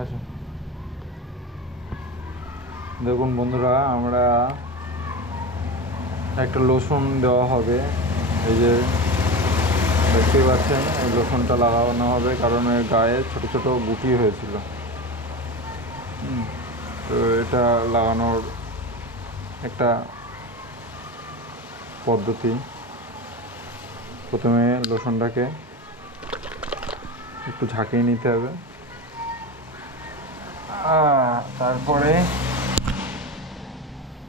আচ্ছা, দেখুন বন্ধুরা, আমরা একটা লোশন দেওয়া হবে। এই যে দেখতেই পাচ্ছেন, এই লোশনটা লাগানো হবে কারণ এর গায়ে ছোট ছোট গুটি হয়েছিল। তো এটা লাগানোর একটা পদ্ধতি। প্রথমে লোশনটাকে একটু ঝাঁকিয়ে নিতে হবে, তারপরে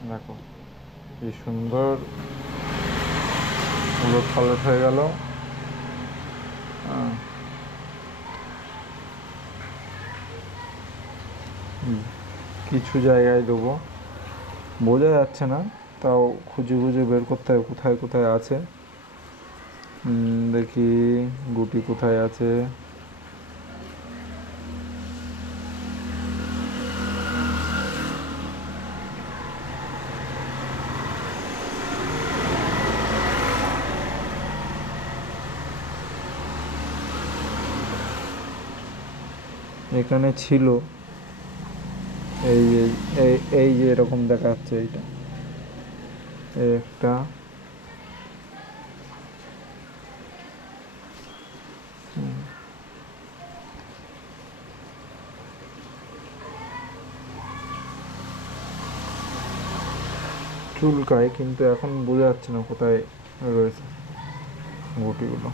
দেখো কি সুন্দর উলট পালট হয়ে গেল। কিছু জায়গায় দেবো, বোঝা যাচ্ছে না, তাও খুঁজে খুঁজে বের করতে হবে কোথায় কোথায় আছে। দেখি গুটি কোথায় আছে। এখানে ছিল, এই যে এই যে এরকম দেখা যাচ্ছে, এইটা একটা। চুলকায়, কিন্তু এখন বোঝা যাচ্ছে না কোথায় রয়েছে গুটিগুলো।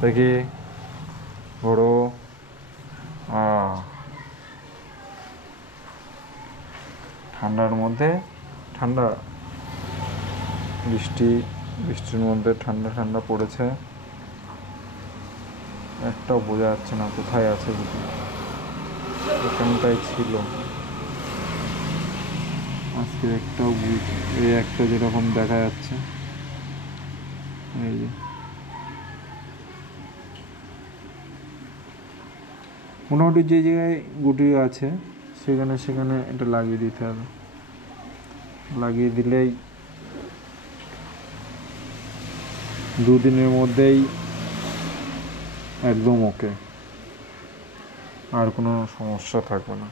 দেখি বড় ঠান্ডার মধ্যে, ঠান্ডা বৃষ্টির মধ্যে ঠান্ডা ঠান্ডা পড়েছে, একটাও বোঝা যাচ্ছে না কোথায় আছে গুটি। এখানটাই ছিল আজকে একটাও গুটি। এই একটা যেরকম দেখা যাচ্ছে, এই যে মোটামুটি যে জায়গায় গুটি আছে সেখানে সেখানে এটা লাগিয়ে দিতে হবে। লাগিয়ে দিলেই 2 দিনের মধ্যেই একদম ওকে, আর কোনো সমস্যা থাকবে না।